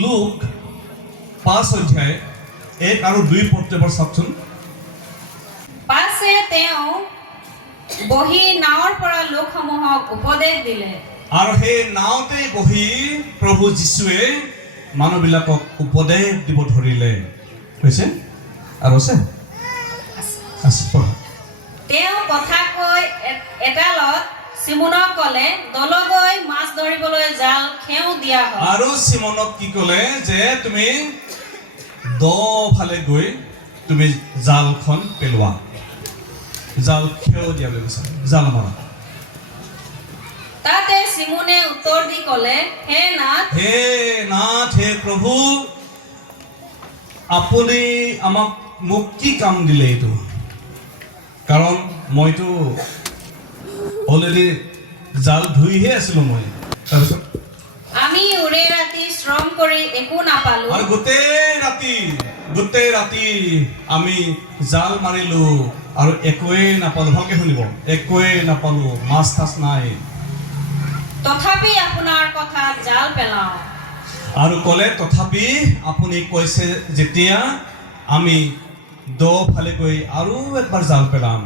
লোক 5 অধ্যায় 1 আৰু 2 পদ এবাৰ চাওকচোন। পাছে তেওঁ বহি নাৱৰ পৰা লোকসমূহক উপদেশ দিলে। আৰু সেই নাওতে বহি প্ৰভু যীশুৱে মানুহবিলাকক উপদেশ দিব ধৰিলে। হৈছে আৰু আছে তেওঁ কথা কৈ এটালত চিমনক ক'লে, দলগৈ মাছ ধৰিবলৈ জাল খেও দিয়া হয়। আৰু চিমনক কি ক'লে যে তুমি দ ফালে গৈ তুমি জালখন পেলোৱা, জাল খেও দিয়া বুলি কৈছে, জাল মাৰা। তাতে চিমনে উত্তৰ দি ক'লে, হে নাথ, হে প্ৰভু, আপুনি মোক কি কাম দিলে এইটো? কাৰণ মইতো অলৰেডি জাল ধুইহে আছিলোঁ মই। তাৰপিছত আমি উৰে ৰাতি শ্ৰম কৰি একো নাপালো। আৰু গোটেই ৰাতি আমি জাল মাৰিলো আৰু একোৱেই নাপালো। ভালকে শুনিব, একোৱেই নাপালো, মাছ তাছ নাই। তথাপি আপোনাৰ কথাত জাল পেলাওঁ। আৰু ক'লে, তথাপি আপুনি কৈছে যেতিয়া আমি দ ফালে গৈ আৰু একবাৰ জাল পেলাম।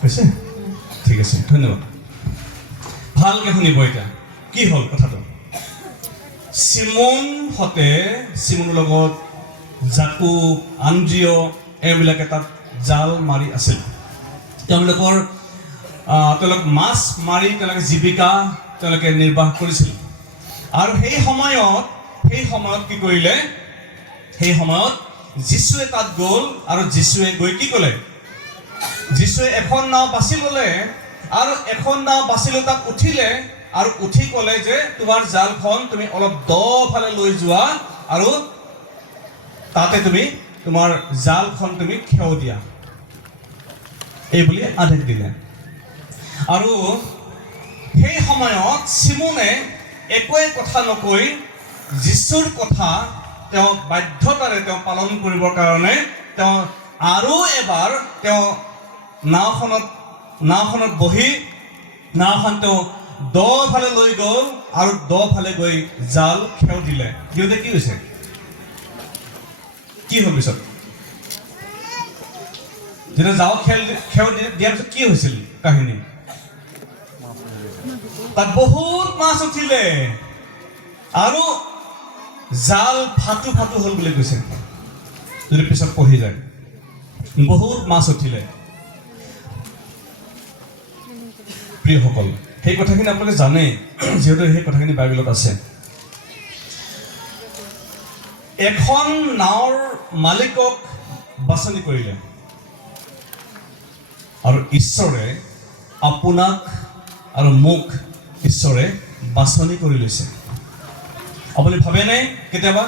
কৈছে ঠিক আছে, ধন্যবাদ। ভালকে শুনিব এতিয়া কি হ'ল কথাটো। চিমনৰ লগত জাকুব, আন্দ্ৰিয় এইবিলাকে তাত জাল মাৰি আছিল। তেওঁলোক মাছ মাৰি তেওঁলোকে জীৱিকা তেওঁলোকে নিৰ্বাহ কৰিছিল। আৰু সেই সময়ত কি কৰিলে, সেই সময়ত যীশুৱে তাত গ'ল আৰু যীশুৱে গৈ কি ক'লে, যীশুৱে এখন নাও বাছি ল'লে আৰু এখন নাও বাছি লৈ তাত উঠিলে আৰু উঠি ক'লে যে তোমাৰ জালখন তুমি অলপ দ ফালে লৈ যোৱা আৰু তাতে তুমি তোমাৰ জালখন তুমি খেও দিয়া, এই বুলি আদেশ দিলে। আৰু সেই সময়ত চিমনে একোৱে কথা নকৈ যীশুৰ কথা তেওঁ বাধ্যতাৰে তেওঁ পালন কৰিবৰ কাৰণে তেওঁ আৰু এবাৰ তেওঁ নাওখনত বহি নাওখন তেওঁ দ ফালে লৈ গ'ল আৰু দ ফালে গৈ জাল খেও দিলে। দিওঁতে কি হৈছে, কি হ'ল পিছত? যেতিয়া জাল খেও দিয়াৰ পিছত কি হৈছিল কাহিনী? তাত বহুত মাছ উঠিলে আৰু জাল ফাটো হ'ল বুলি কৈছে। যদি পিছত পঢ়ি যায়, বহুত মাছ উঠিলে। প্ৰিয়সকল, সেই কথাখিনি আপোনালোকে জানে, যিহেতু সেই কথাখিনি বাইবেলত আছে। এখন নাৱৰ মালিকক বাছনি কৰিলে আৰু ঈশ্বৰে আপোনাক আৰু মোক ঈশ্বৰে বাছনি কৰি লৈছে। আপুনি ভাবেনে কেতিয়াবা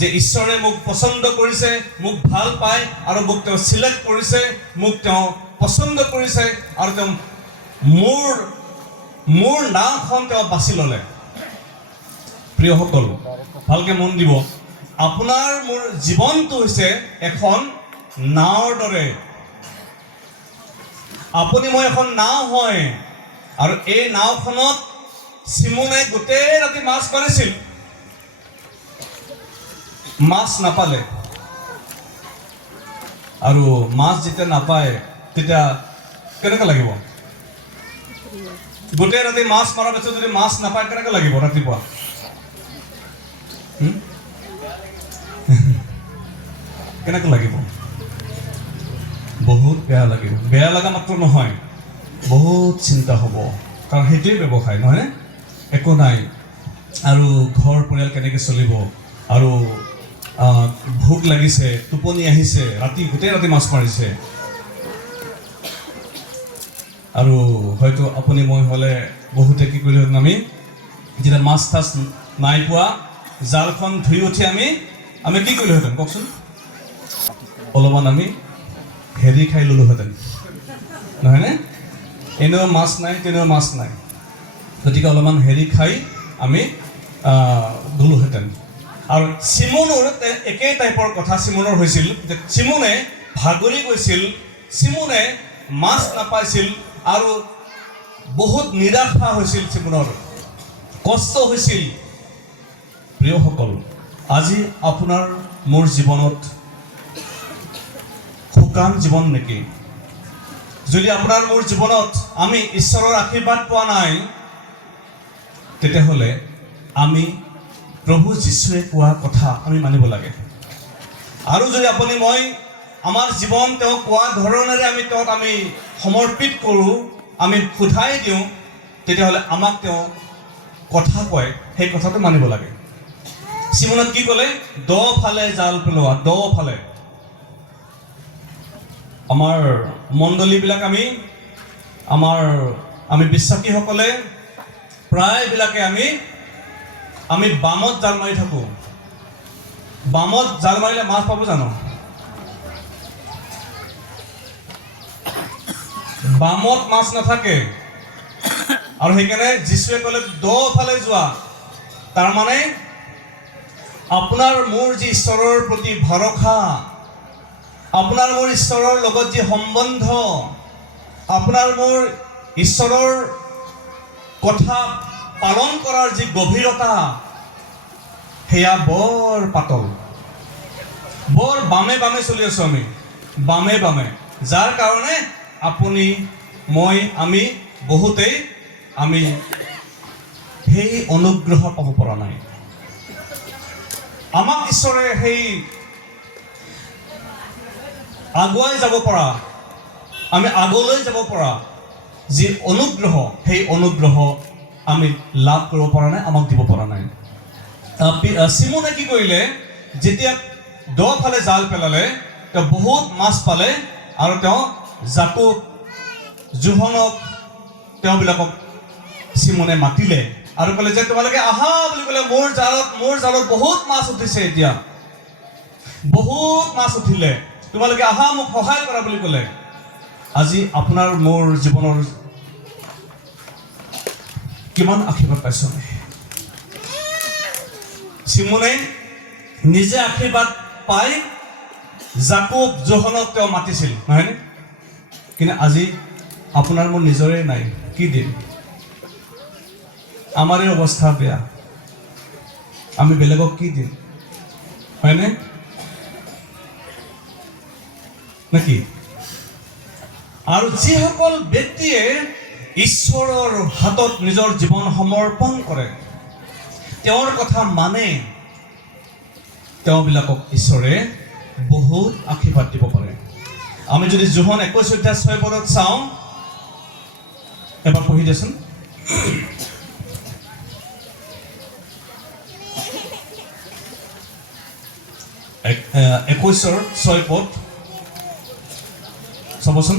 যে ঈশ্বৰে মোক পচন্দ কৰিছে, মোক ভাল পায় আৰু মোক তেওঁ চিলেক্ট কৰিছে, মোক তেওঁ পচন্দ কৰিছে আৰু তেওঁ মোৰ নাওখন তেওঁ বাছি ল'লে? প্ৰিয়সকল, ভালকে মন দিব, আপোনাৰ মোৰ জীৱনটো হৈছে এখন নাওৰ দৰে। আপুনি মই এখন নাও হয় আৰু এই নাওখনত চিমনে গোটেই ৰাতি মাছ মাৰিছিল, মাছ নাপালে। আৰু মাছ যেতিয়া নাপায় তেতিয়া কেনেকৈ লাগিব? গোটেই ৰাতি মাছ মৰাৰ পিছত যদি মাছ নাপায় কেনেকৈ লাগিব ৰাতিপুৱা? কেনেকৈ লাগিব? বহুত বেয়া লাগিব। বেয়া লগা মাত্ৰ নহয়, বহুত চিন্তা হ'ব, কাৰণ সেইটোৱে ব্যৱসায় নহয়, একো নাই। আৰু ঘৰ পৰিয়াল কেনেকৈ চলিব, আৰু ভোক লাগিছে, টোপনি আহিছে, গোটেই ৰাতি মাছ মাৰিছে। আৰু হয়তো আপুনি মই হ'লে বহুতে কি কৰিলোহেঁতেন, আমি যেতিয়া মাছ তাছ নাই পোৱা, জালখন ধুই উঠি আমি কি কৰিলোহেঁতেন কওকচোন? অলপমান আমি হেৰি খাই ল'লোহেঁতেন, নহয়নে? এনেও মাছ নাই, তেনেও মাছ নাই, গতিকে অলপমান হেৰি খাই আমি গ'লোহেঁতেন। আৰু চিমনৰ একেই টাইপৰ কথা চিমনৰ হৈছিল যে চিমনে ভাগৰি গৈছিল, চিমনে মাছ নাপাইছিল আৰু বহুত নিৰাশা হৈছিল, চিমনৰ কষ্ট হৈছিল। প্ৰিয়সকল, আজি আপোনাৰ মোৰ জীৱনত শুকান জীৱন নেকি? যদি আপোনাৰ মোৰ জীৱনত আমি ঈশ্বৰৰ আশীৰ্বাদ পোৱা নাই, তেতিয়াহ'লে আমি প্ৰভু যীশুৱে কোৱা কথা আমি মানিব লাগে। আৰু যদি আপুনি মই আমাৰ জীৱন তেওঁ কোৱা ধৰণেৰে তেওঁক আমি সমৰ্পিত কৰোঁ, আমি সোধাই দিওঁ, তেতিয়াহ'লে আমাক তেওঁ কথা কয়, সেই কথাটো মানিব লাগে। চিমনত কি ক'লে? দ ফালে জাল পেলোৱা, দ ফালে। আমাৰ মণ্ডলীবিলাক আমি বিশ্বাসীসকলে প্ৰায়বিলাকে আমি বামত জাল মাৰি থাকোঁ। বামত জাল মাৰিলে মাছ পাব জানো? বামত মাছ নাথাকে। আৰু সেইকাৰণে যীশুৱে ক'লে দ ফালে যোৱা। তাৰমানে আপোনাৰ মোৰ যি ঈশ্বৰৰ প্ৰতি ভৰসা, আপোনাৰ মোৰ ঈশ্বৰৰ লগত যি সম্বন্ধ, আপোনাৰ মোৰ ঈশ্বৰৰ কথা পালন কৰাৰ যি গভীৰতা, সেয়া বৰ পাতল, বৰ বামে বামে চলি আছোঁ আমি, বামে বামে। যাৰ কাৰণে আপুনি মই বহুতেই সেই অনুগ্ৰহ পাব পৰা নাই। আমাক ঈশ্বৰে সেই আগুৱাই যাব পৰা, আমি আগলৈ যাব পৰা যি অনুগ্ৰহ, সেই অনুগ্ৰহ আমি লাভ কৰিব পৰা নাই, আমাক দিব পৰা নাই। চিমনে কি কৰিলে? যেতিয়া দ ফালে জাল পেলালে, তেওঁ বহুত মাছ পালে আৰু তেওঁ জাকুব, জোহনক, তেওঁবিলাকক চিমনে মাতিলে আৰু ক'লে যে তোমালোকে আহা বুলি ক'লে, মোৰ জালত বহুত মাছ উঠিছে, এতিয়া বহুত মাছ উঠিলে, তোমালোকে আহা মোক সহায় কৰা বুলি ক'লে। আজি আপোনাৰ মোৰ জীৱনৰ কিমান আশীৰ্বাদ পাইছো আমি? চিমনে নিজে আশীৰ্বাদ পাই জাকুব, জোহনক তেওঁ মাতিছিল, নহয়নে? কিন্তু আজি আপোনাৰ মোৰ নিজৰে নাই, কি দিম? আমাৰে অৱস্থা বেয়া, আমি বেলেগক কি দিম, হয়নে? নেকি? আৰু যিসকল ব্যক্তিয়ে ঈশ্বৰৰ হাতত নিজৰ জীৱন সমৰ্পণ কৰে, তেওঁৰ কথা মানে, তেওঁবিলাকক ঈশ্বৰে বহুত আশীৰ্বাদ দিব পাৰে। আমি যদি জোহন 21:6 চাওঁ, এবাৰ পঢ়ি দিয়াচোন। 21:6 চাবচোন।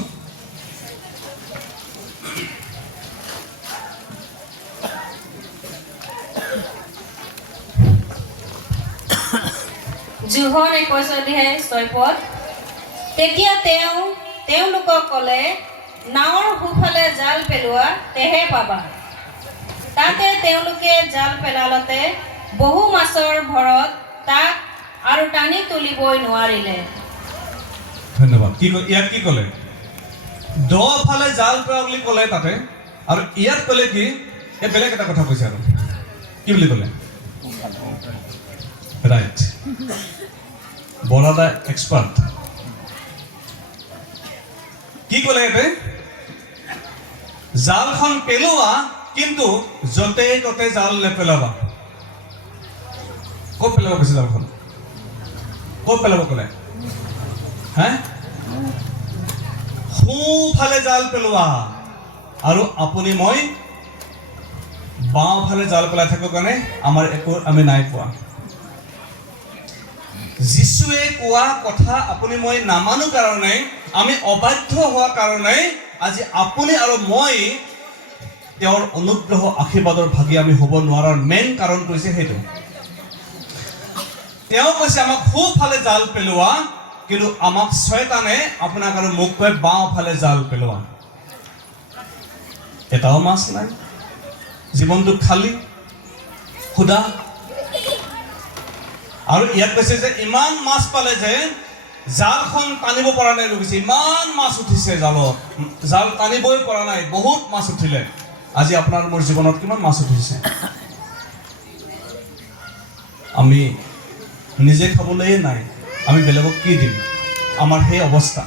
জোহন 21:6 তেতিয়া তেওঁলোকক ক'লে, নাৱৰ সোঁফালে জাল পেলোৱা, তেহে পাবা। তাতে তেওঁলোকে জাল পেলালতে বহু মাছৰ ভৰত তাক আৰু টানি তুলিবই নোৱাৰিলে। ধন্যবাদ। ইয়াত কি ক'লে? দ ফালে জাল পেলোৱা বুলি ক'লে তাতে, আৰু ইয়াত ক'লে কি? বেলেগ এটা কথা কৈছে। আৰু কি বুলি ক'লে? ৰাইট, বৰাদা এক্সপাৰ্ট। কি ক'লে ইয়াতে? জালখন পেলোৱা, কিন্তু য'তে ত'তে জাল নেপেলাবা। ক'ত পেলাব কৈছে জালখন? ক'ত পেলাব ক'লে? সোঁফালে জাল পেলোৱা। আৰু আপুনি মই বাওঁফালে জাল পেলাই থাকোঁ কাৰণে আমি নাই পোৱা। যীশুৱে কোৱা কথা আপুনি মই নামানো কাৰণে, আমি অবাধ্য হোৱা কাৰণে আজি আপুনি আৰু মই তেওঁৰ অনুগ্ৰহ আশীৰ্বাদৰ ভাগি আমি হ'ব নোৱাৰাৰ মেইন কাৰণটো হৈছে সেইটো। তেওঁ কৈছে আমাক সোঁফালে জাল পেলোৱা, কিন্তু আমাক শয়তানে আপোনাক আৰু মোক কয় বাওঁফালে জাল পেলোৱা। এটাও মাছ নাই, জীৱনটো খালী সুদা। আৰু ইয়াত কৈছে যে ইমান মাছ পালে যে জালখন টানিব পৰা নাই, কৈছে ইমান মাছ উঠিছে জালত, জাল টানিবই পৰা নাই, বহুত মাছ উঠিলে। আজি আপোনাৰ মোৰ জীৱনত কিমান মাছ উঠিছে? আমি নিজে খাবলৈয়ে নাই, আমি বেলেগক কি দিম? আমাৰ সেই অৱস্থা।